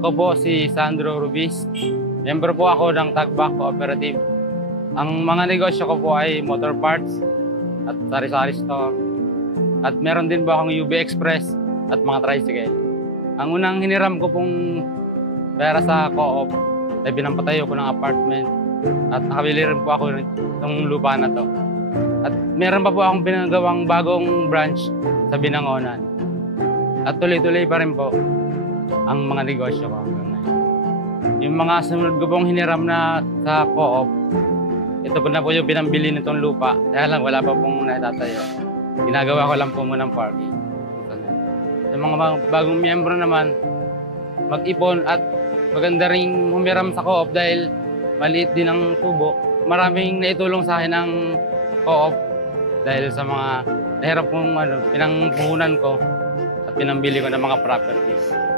Ako po si Sandro Rubis. Member po ako ng Tagbak Cooperative. Ang mga negosyo ko po ay motor parts at sari-sari store. At meron din po akong UB Express at mga tricycle. Ang unang hiniram ko pong pera sa co-op ay pinampatayo ko ng apartment at nakabili rin po ako ng lupa na to. At meron pa po akong pinagawang bagong branch sa Binangonan. At tuloy-tuloy pa rin po ang mga negosyo ko hanggang ngayon. Yung mga sunod ko pong hiniram na sa co-op, ito po na po yung pinambili nitong lupa. Kaya lang wala pa pong natatayo. Ginagawa ko lang po munang parking. Sa mga bagong miyembro naman, mag-ipon at maganda ring humiram sa co-op dahil maliit din ang tubo. Maraming naitulong sa akin ang co-op dahil sa mga nahirap kong pinangpuhunan ko at pinambili ko ng mga properties.